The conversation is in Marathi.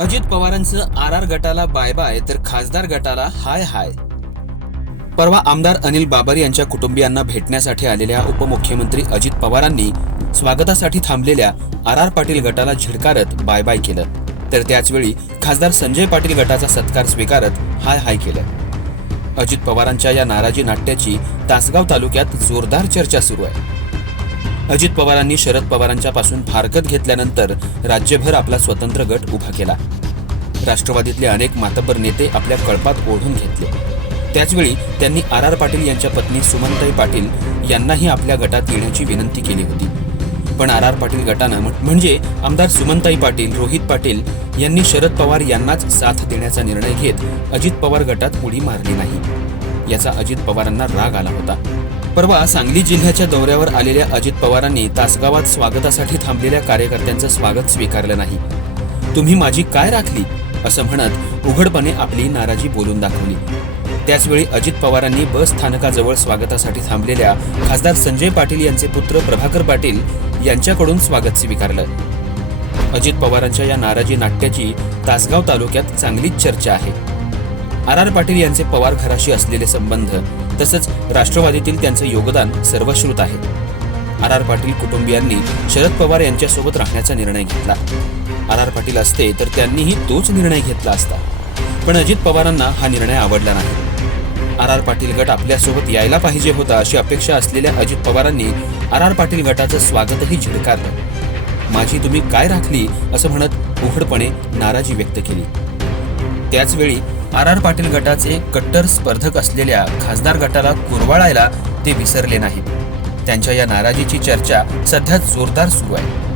अजित पवारांचं आर आर गटाला बाय बाय तर खासदार गटाला हाय हाय. परवा आमदार अनिल बाबर यांच्या कुटुंबियांना भेटण्यासाठी आलेल्या उपमुख्यमंत्री अजित पवारांनी स्वागतासाठी थांबलेल्या आर आर पाटील गटाला झिडकारत बाय बाय केलं. तर त्याचवेळी खासदार संजय पाटील गटाचा सत्कार स्वीकारत हाय हाय केलं. अजित पवारांच्या या नाराजी नाट्याची तासगाव तालुक्यात जोरदार चर्चा सुरू आहे. अजित पवारांनी शरद पवारांच्या पासून फारकत घेतल्यानंतर राज्यभर आपला स्वतंत्र गट उभा केला. राष्ट्रवादीतले अनेक मातब्बर नेते आपल्या कळपात ओढून घेतले. त्याचवेळी त्यांनी आर आर पाटील यांच्या पत्नी सुमनताई पाटील यांनाही आपल्या गटात येण्याची विनंती केली होती. पण आर आर पाटील गटानं म्हणजे आमदार सुमनताई पाटील रोहित पाटील यांनी शरद पवार यांनाच साथ देण्याचा निर्णय घेत अजित पवार गटात उडी मारली नाही. याचा अजित पवारांना राग आला होता. परवा सांगली जिल्ह्याच्या दौऱ्यावर आलेल्या अजित पवारांनी तासगावात स्वागतासाठी थांबलेल्या कार्यकर्त्यांचं स्वागत स्वीकारलं नाही. तुम्ही माझी काय राखली? असं म्हणत उघडपणे आपली नाराजी बोलून दाखवली. त्याचवेळी अजित पवारांनी बस स्थानकाजवळ स्वागतासाठी थांबलेल्या खासदार संजय पाटील यांचे पुत्र प्रभाकर पाटील यांच्याकडून स्वागत स्वीकारलं. अजित पवारांच्या या नाराजी नाट्याची तासगाव तालुक्यात चांगलीच चर्चा आहे. आर आर पाटील यांचे पवार घराशी असलेले संबंध तसंच राष्ट्रवादीतील त्यांचं योगदान सर्वश्रुत आहे. आर आर पाटील कुटुंबियांनी शरद पवार यांच्यासोबत राहण्याचा निर्णय घेतला. आर आर पाटील असते तर त्यांनीही तोच निर्णय घेतला असता. पण अजित पवारांना हा निर्णय आवडला नाही. आर आर पाटील गट आपल्यासोबत यायला पाहिजे होता अशी अपेक्षा असलेल्या अजित पवारांनी आर आर पाटील गटाचं स्वागतही झिडकारलं. माझी तुम्ही काय राखली? असं म्हणत उघडपणे नाराजी व्यक्त केली. त्याचवेळी आर आर पाटील गटाचे कट्टर स्पर्धक असलेल्या खासदार गटाला कुरवाळायला ते विसरले नाहीत. त्यांच्या या नाराजीची चर्चा सध्या जोरदार सुरू आहे.